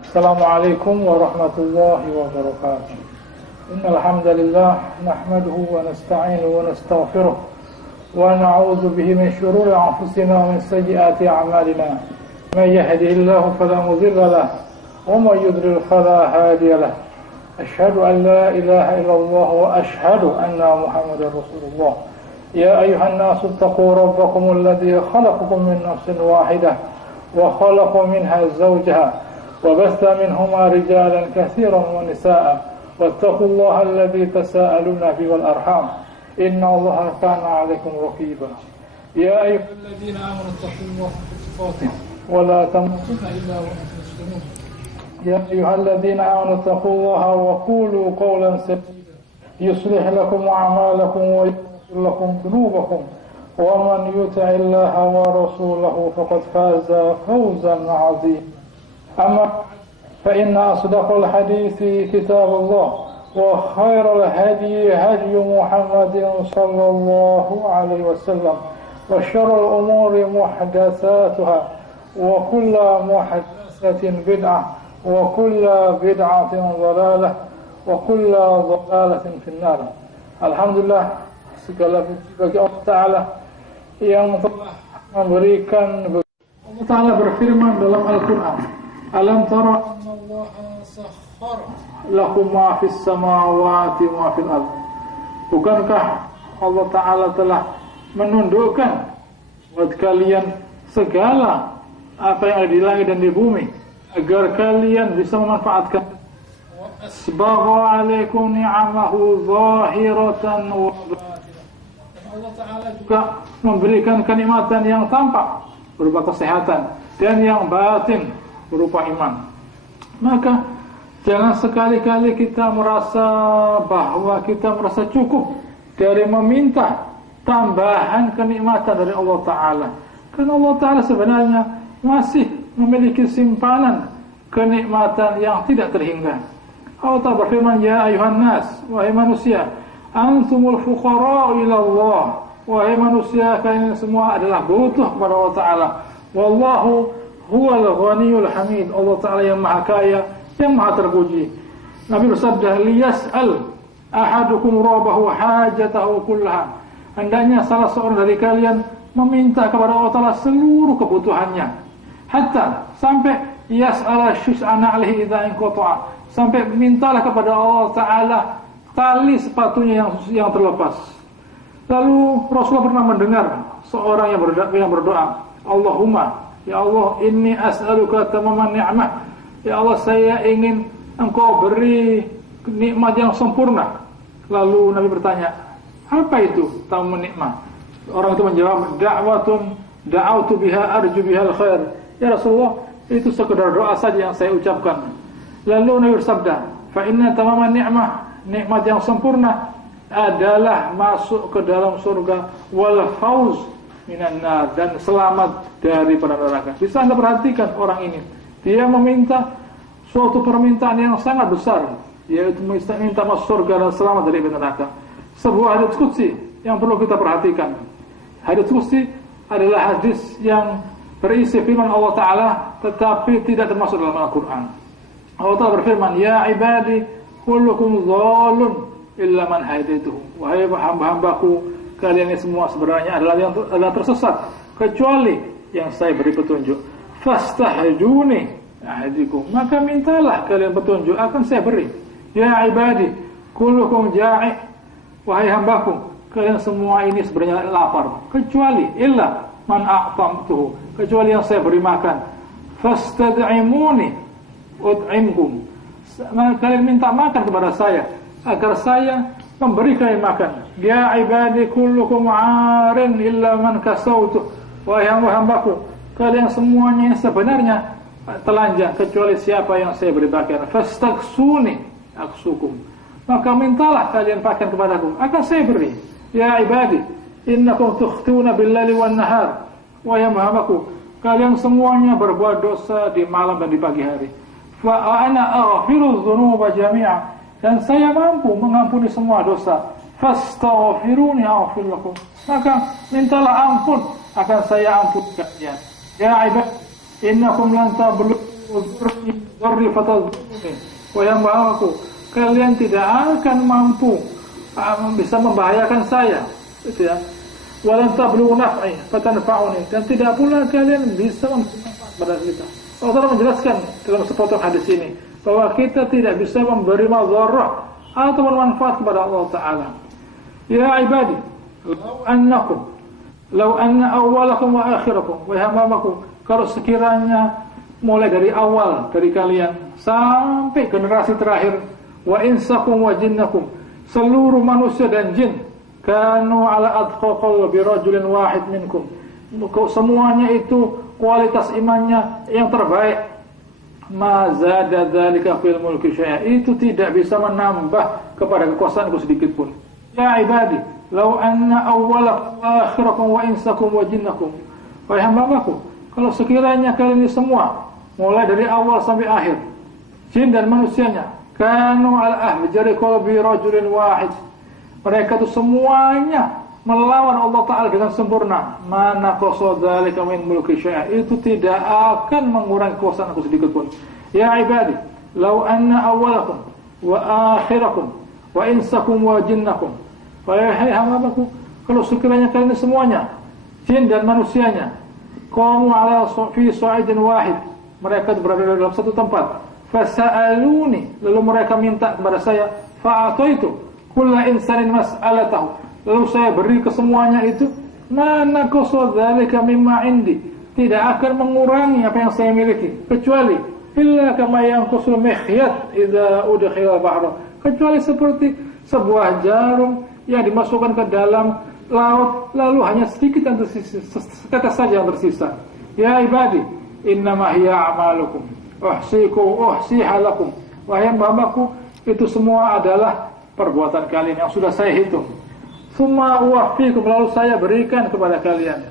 السلام عليكم ورحمة الله وبركاته. إن الحمد لله نحمده ونستعينه ونستغفره ونعوذ به من شرور أنفسنا ومن سيئات أعمالنا. من يهده الله فلا مضل له ومن يضلل فلا هادي له. أشهد أن لا إله إلا الله وأشهد أن محمدا رسول الله. يا أيها الناس اتقوا ربكم الذي خلقكم من نفس واحدة وخلق منها زوجها وبث منهما رجالا كثيرا ونساء واتقوا الله الذي تساءلون به والأرحام إن الله كان عليكم رقيبا. يا أيها الذين آمنوا اتقوا الله حق تقاته ولا تموتن إلا وأنتم مسلمون. يا أيها الذين آمنوا اتقوا الله وقولوا قولا سديدا يصلح لكم أعمالكم ويغفر لكم ذنوبكم ومن يطع الله ورسوله فقد فاز فوزا عظيما. أما فإن أصدق الحديث كتاب الله وخير الهدي هدي محمد صلى الله عليه وسلم وشر الأمور محدثاتها وكل محدثة بدعة وكل بدعة ضلالة وكل ضلالة في النار. Alhamdulillah, segala puji bagi Allah Ta'ala yang telah memberikan. Allah Ta'ala berfirman dalam Al-Quran, Alam tara annallaha sakhkhara lakum ma fis samawati wa ma fil ardh. Bukankah Allah Ta'ala telah menundukkan buat kalian segala apa yang ada di langit dan di bumi agar kalian bisa memanfaatkan. Asbagha alaikum ni'amahu zahiratan wa batinah. Allah Ta'ala juga memberikan kenikmatan yang tampak berupa kesehatan dan yang batin berupa iman. Maka jangan sekali-kali kita merasa bahwa kita merasa cukup dari meminta tambahan kenikmatan dari Allah Ta'ala. Karena Allah Ta'ala sebenarnya masih memiliki simpanan kenikmatan yang tidak terhingga. Allah Ta'ala berfirman, Ya ayuhan nas, wahai manusia, antumul fuqara'u ila Allah. Wahai manusia, kalian semua adalah butuh kepada Allah Ta'ala. Wallahu huwal ghaniyul hamid. Allah Ta'ala yang maha kaya, yang maha terpuji. Nabi bersabda, liyas'al ahadukum rabbahu hajatahu kullaha. Hendaknya salah seorang dari kalian meminta kepada Allah Ta'ala seluruh kebutuhannya. Hatta sampai yas'ala syus'ana alaihi idza inqata'a. Sampai mintalah kepada Allah Ta'ala tali sepatunya yang terlepas. Lalu Rasulullah pernah mendengar seorang yang berdoa, Allahumma, ya Allah, inni as'aluka tamaman ni'mah. Ya Allah, saya ingin Engkau beri nikmat yang sempurna. Lalu Nabi bertanya, apa itu tamaman nikmah? Orang itu menjawab, da'watun da'autu biha arju bihal khair. Ya Rasulullah, itu sekedar doa saja yang saya ucapkan. Lalu Nabi bersabda, fa inna tamaman ni'mah, nikmat yang sempurna adalah masuk ke dalam surga, wal fauz minan nar, dan selamat daripada neraka. Bisa Anda perhatikan orang ini, dia meminta suatu permintaan yang sangat besar, yaitu minta masuk surga dan selamat dari neraka. Sebuah hadits qudsi yang perlu kita perhatikan. Hadits qudsi adalah hadis yang berisi firman Allah Ta'ala tetapi tidak termasuk dalam Al-Quran. Allah Ta'ala berfirman, Ya ibadi kullukum dhalun illa man hadaituhu. Wahai hamba-hambaku, kalian ini semua sebenarnya adalah tersesat kecuali yang saya beri petunjuk. Fastahjuni ahdikum. Maka mintalah kalian petunjuk, akan saya beri. Ya ibadi kullukum ja'i. Wahai hambaku, kalian semua ini sebenarnya lapar kecuali illa man a'tamtuhu, kecuali yang saya beri makan. Fastad'imuni ut'imkum. Kalian minta makan kepada saya agar saya memberi kalian makan. Ya ibadi kullukum 'arin illa man kasautu. Wahai hamba-hambaku, kalian semuanya sebenarnya telanjang kecuali siapa yang saya beri pakaian. Fastaksuni aksukum. Maka mintalah kalian pakaian kepadaku, akan saya beri. Ya ibadi innakum tukhtuna bil-laili wan-nahar. Wahai hamba-hambaku, kalian semuanya berbuat dosa di malam dan di pagi hari. Fa ana aghfiru dzunuba jami'a. Dan saya mampu mengampuni semua dosa. Fastaghfiruni aghfir lakum. Maka mintalah ampun, akan saya ampuni kalian. Ya ibad, innakum lan tablughu dhurri Warri fatal wahai hamba-hambaku, kalian tidak akan mampu bisa membahayakan saya, gitu ya. Walan tablughu naf'i fatanfa'uni, dan tidak pula kalian bisa membantu pada kita. Allah menjelaskan dalam sepotong hadis ini bahwa kita tidak bisa memberi madharah atau bermanfaat kepada Allah Ta'ala. Ya ibadi, law anna awwalakum wa akhirakum, wahai hamba-hambaku, kalau sekiranya mulai dari awal dari kalian sampai generasi terakhir, wa insakum wa jinnakum, seluruh manusia dan jin, kanu ala atqa qalbi rajulin wahid minkum, semuanya itu kualitas imannya yang terbaik, ma zada dzalika fil mulki syai'a, itu tidak bisa menambah kepada kekuasaanku sedikit pun. Ya ibadi, law anna awwalakum wa akhirakum wa insakum wa jinnakum, wahai hamba-hambaku, kalau sekiranya kalian ini semua mulai dari awal sampai akhir, jin dan manusianya, kanu ala ahjari qalbi rajulin wahid, mereka itu semuanya melawan Allah Ta'ala dengan sempurna, mana qasadzalika min mulki syai'a, itu tidak akan mengurangi kekuasaan aku sedikit pun. Ya ibadi, law anna awwalakum wa akhirakum wa insakum wa jinnakum, wahai hamba-hambaku, kalau sekiranya kalian semuanya, jin dan manusianya, qamu ala fi sa'idin wahid, mereka berada dalam satu tempat, fasa'aluni, lalu mereka minta kepada saya, fa'ataitu kulla insanin mas'alatahu, lalu saya beri ke semuanya itu, mana qasadzalika mimma indi, tidak akan mengurangi apa yang saya miliki, kecuali illa kama yanqusul mikhyat idza udkhila bahra, kecuali seperti sebuah jarum yang dimasukkan ke dalam laut, lalu hanya sedikit yang tersisa, setetes saja yang tersisa. Ya ibadi, innama hiya a'malukum uhsiha lakum, wahai hamba-hambaku, itu semua adalah perbuatan kalian yang sudah saya hitung. Summa uwaffikum, lalu saya berikan kepada kalian.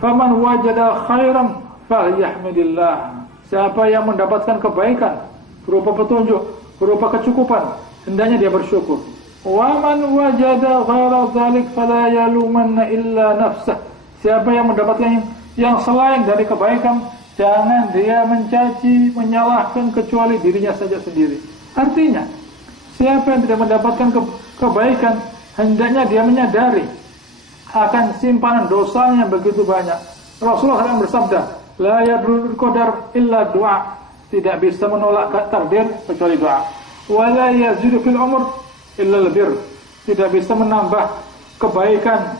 Faman wajada khairan falyahmidillah, siapa yang mendapatkan kebaikan berupa petunjuk, berupa kecukupan, hendaknya dia bersyukur. Wa man wajada ghaira dzalik fala yalumanna illa nafsah, siapa yang mendapatkan yang selain dari kebaikan, jangan dia mencaci, menyalahkan kecuali dirinya saja sendiri. Artinya, siapa yang tidak mendapatkan kebaikan, hendaknya dia menyadari akan simpanan dosanya yang begitu banyak. Rasulullah SAW bersabda, la yadrul qadar illa doa, tidak bisa menolak takdir kecuali doa. Wa la yazidu fil umur illa albir, tidak bisa menambah kebaikan.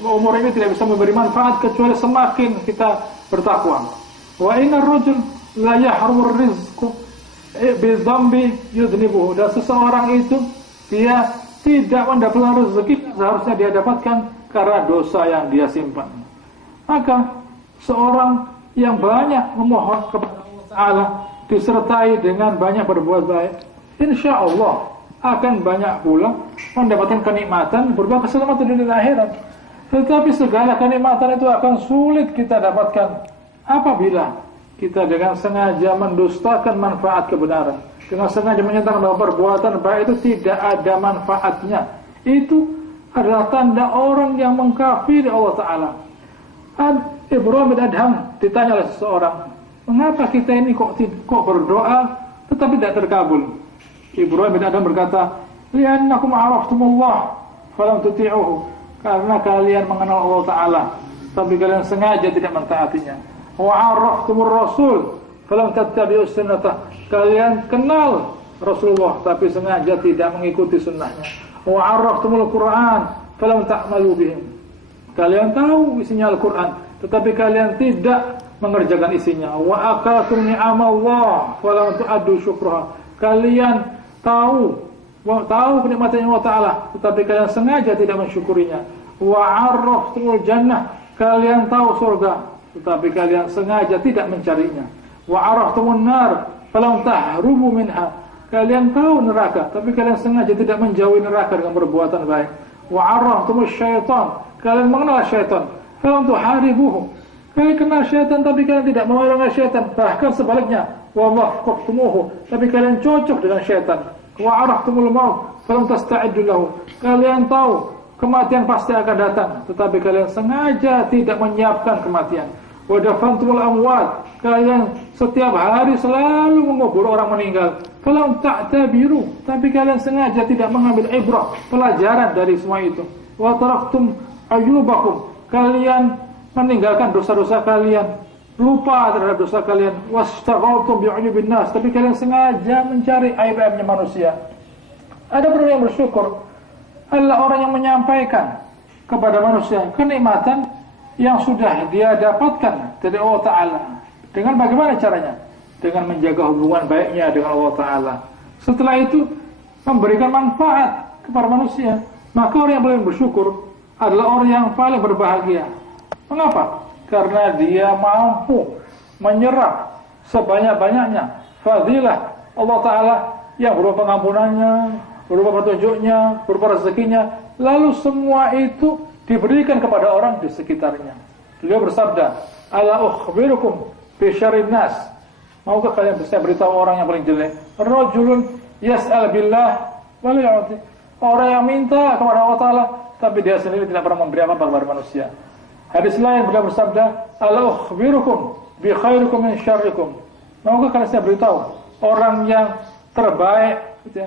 Umur ini tidak bisa memberi manfaat kecuali semakin kita bertakwa. Wa innar rajul la yahrumur rizqu bi dhanbi yudnibuhu, dan seseorang itu dia tidak mendapatkan rezeki seharusnya dia dapatkan karena dosa yang dia simpan. Maka seorang yang banyak memohon kepada Allah Ta'ala disertai dengan banyak berbuat baik, insya Allah akan banyak pula mendapatkan kenikmatan berupa keselamatan dunia dan akhirat. Tetapi segala kenikmatan itu akan sulit kita dapatkan apabila kita dengan sengaja mendustakan manfaat kebenaran, dengan sengaja menyatakan bahwa perbuatan baik itu tidak ada manfaatnya. Itu adalah tanda orang yang mengkafiri Allah Ta'ala. Ibrahim bin Adham ditanya oleh seseorang, mengapa kita ini kok berdoa tetapi tidak terkabul? Ibrahim bin Adham berkata, li'annakum araftumullah falam tuti'uhu, karena kalian mengenal Allah Ta'ala tapi kalian sengaja tidak mentaatinya. Wa araftumur rasul falam tattabi'us sunnatah, kalian kenal Rasulullah tapi sengaja tidak mengikuti sunnahnya. Wa araftumul Qur'an falam ta'malu bihim, kalian tahu isinya Al-Qur'an tetapi kalian tidak mengerjakan isinya. Wa akaltum ni'amallah falam tu'addu syukraha, kalian tahu kenikmatan Allah Ta'ala tetapi kalian sengaja tidak mensyukurinya. Wa araftumul jannah, kalian tahu surga tetapi kalian sengaja tidak mencarinya. Wa araftumun nar falam tahrubu minha, kalian tahu neraka tapi kalian sengaja tidak menjauhi neraka dengan perbuatan baik. Wa araftumus syaitan, kalian mengenal syaitan falam tuharibuhu, kalian kenal syaitan tapi kalian tidak memerangi syaitan. Bahkan sebaliknya, wa wafaqtumuhu, tapi kalian cocok dengan syaitan. Wa araftumul maut falam tasta'iddu lahu, kalian tahu kematian pasti akan datang tetapi kalian sengaja tidak menyiapkan kematian. wa dafantumul amwat, kalian setiap hari selalu mengubur orang meninggal. Falam ta'tabiru, tapi kalian sengaja tidak mengambil ibrah, pelajaran dari semua itu. Wa taraktum ayyubakum, kalian meninggalkan dosa-dosa kalian, lupa terhadap dosa kalian. Wastaghaltum bi'uyubin nas, tapi kalian sengaja mencari aib-aibnya manusia. Ada orang yang bersyukur adalah orang yang menyampaikan kepada manusia kenikmatan yang sudah dia dapatkan dari Allah Ta'ala. Dengan bagaimana caranya? Dengan menjaga hubungan baiknya dengan Allah Ta'ala. Setelah itu memberikan manfaat kepada manusia. Maka orang yang paling bersyukur adalah orang yang paling berbahagia. Mengapa? Karena dia mampu menyerap sebanyak-banyaknya fadilah Allah Ta'ala yang berupa pengampunannya, berupa petunjuknya, berupa rezekinya, lalu semua itu diberikan kepada orang di sekitarnya. Beliau bersabda, "Ala ukhbirukum bi syarrin nas." Maukah kalian bisa beritahu orang yang paling jelek? Rajulun yas'al billah wa la yu'ti. Orang yang minta kepada Allah Ta'ala tapi dia sendiri tidak pernah memberi apa-apa kepada manusia. Hadis lain beliau bersabda, "Ala ukhbirukum bi khairikum min syarrikum." Maukah kalian saya beritahu orang yang terbaik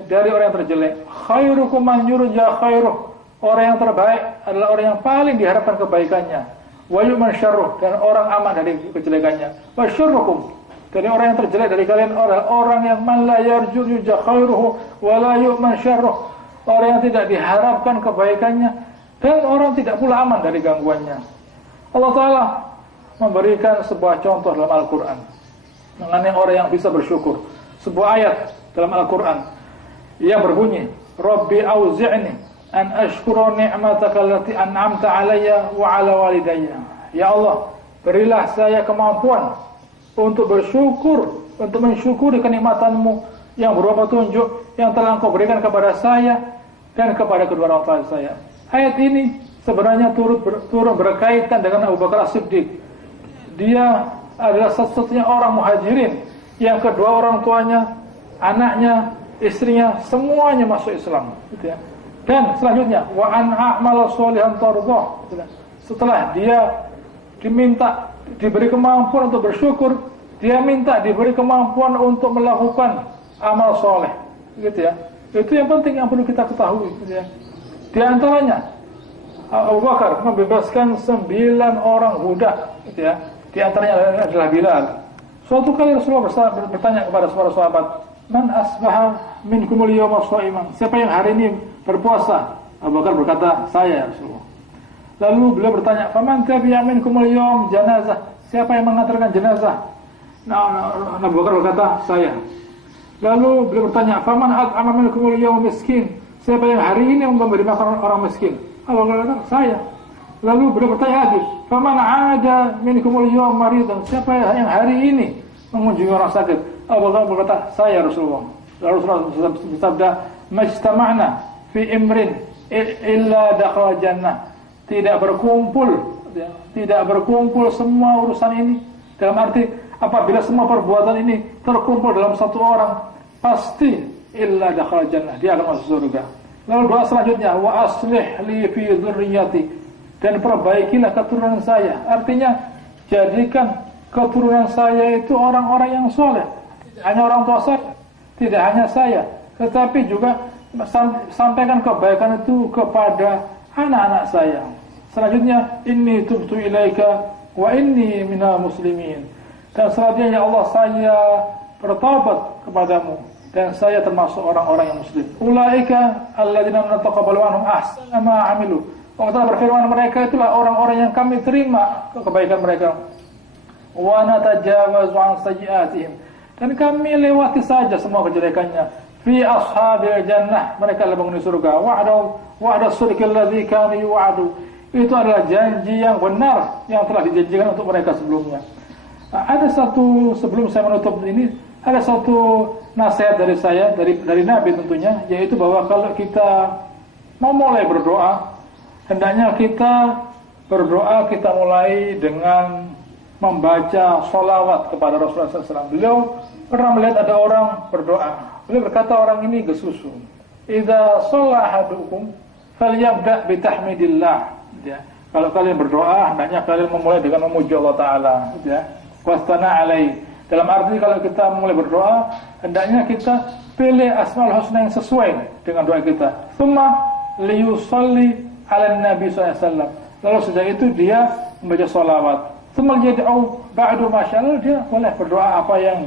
dari orang yang terjelek? Khairukum man yurja khairuh. Orang yang terbaik adalah orang yang paling diharapkan kebaikannya. Wa yu'man syarruh, dan orang aman dari kejelekannya. Wa syarrukum, dari orang yang terjelek dari kalian adalah orang yang man la yarju yurja khairuhu wa la yu'man syarruh. Orang yang tidak diharapkan kebaikannya dan orang tidak pula aman dari gangguannya. Allah Ta'ala memberikan sebuah contoh dalam Al-Quran mengenai orang yang bisa bersyukur. Sebuah ayat dalam Al-Quran yang berbunyi, Rabbi auzi'ni an ashkura ni'mataka allati an'amta alayya wa ala walidayya. Ya Allah, berilah saya kemampuan untuk bersyukur, untuk mensyukuri kenikmatan-Mu yang berupa petunjuk yang telah Engkau berikan kepada saya dan kepada kedua orang tua saya. Ayat ini sebenarnya turut berkaitan dengan Abu Bakar As-Siddiq. Dia adalah satu-satunya orang muhajirin yang kedua orang tuanya, anaknya, istrinya semuanya masuk Islam, gitu ya. Dan selanjutnya wa an a'mal sholihan tardah. Setelah dia diberi kemampuan untuk bersyukur, dia minta diberi kemampuan untuk melakukan amal soleh, gitu ya. Itu yang penting yang perlu kita ketahui, gitu ya. Di antaranya Abu Bakar membebaskan 9 orang budak, gitu ya. Di antaranya adalah Bilal. Suatu kali Rasulullah bertanya kepada para sahabat, "Man asbaha minkumul yawma sha'iman?" Siapa yang hari ini berpuasa? Abu Bakar berkata, "Saya, ya Rasulullah." Lalu beliau bertanya, "Faman tabi'a minkumul yawm janazah?" Siapa yang mengantarkan jenazah? Abu Bakar berkata, "Saya." Lalu beliau bertanya, "Faman at'ama minkumul yawm miskin?" Siapa yang hari ini memberi makan orang miskin? Abu Bakar berkata, "Saya." Lalu beliau bertanya lagi, "Faman 'ada minkumul yawm maridan?" Siapa yang hari ini mengunjungi orang sakit? Abu Bakar berkata, "Saya, Rasulullah." Lalu Rasulullah bersabda, "Majtama'na fi imrin illa dakhala jannah." Tidak berkumpul semua urusan ini, dalam arti apabila semua perbuatan ini terkumpul dalam satu orang, pasti illa dakhala jannah, dia akan masuk surga. Lalu doa selanjutnya, wa aslih li fi dzurriyyati, dan perbaikilah keturunan saya. Artinya jadikan keturunan saya itu orang-orang yang soleh. Hanya orang tua saya, tidak hanya saya, tetapi juga sampaikan kebaikan itu kepada anak-anak saya. Selanjutnya, inni tubtu ilaika wa inni minal muslimin. Dan selanjutnya, ya Allah, saya bertaubat kepadamu dan saya termasuk orang-orang yang muslim. Ulaika alladzina nataqabbalu anhum ahsana ma 'amilu. Allah Ta'ala berfirman, mereka itulah orang-orang yang kami terima kebaikan mereka. Wa natajawazu an sayyi'atihim, dan kami lewati saja semua kejelekannya. Fi ashabil jannah, mereka adalah penghuni surga. Wa'da as-sidqil ladzi kanu yu'adu, itu adalah janji yang benar yang telah dijanjikan untuk mereka sebelumnya. Ada satu, sebelum saya menutup ini, ada satu nasihat dari saya, dari Nabi tentunya, yaitu bahwa kalau kita mau mulai berdoa, hendaknya kita berdoa, kita mulai dengan membaca sholawat kepada Rasulullah SAW. Beliau pernah melihat ada orang berdoa. Beliau berkata, orang ini gesusu. Idza shalla ahadukum falyabda' bitahmidillah. Ya. Kalau kalian berdoa, hendaknya kalian memulai dengan memuji Allah Ta'ala, gitu ya. Wastana alaih. Dalam arti kalau kita mulai berdoa, hendaknya kita pilih asmaul husna yang sesuai dengan doa kita. Tsumma liyusalli ala Nabi SAW. Lalu sejak itu dia membaca sholawat. Tsumma yad'u ba'du masyaallah, dia boleh berdoa apa yang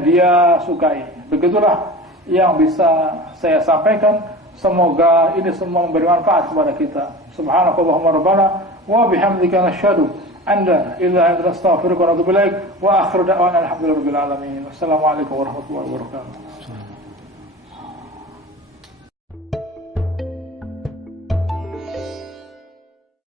dia sukai. Begitulah yang bisa saya sampaikan. Semoga ini semua memberi manfaat kepada kita. Subhanakallahumma rabbana wa bihamdika nasyhadu an la ilaha illa anta astaghfiruka wa atubu ilaik wa akhiru da'wana alhamdulillahi rabbil alamin. Wassalamualaikum warahmatullahi wabarakatuh.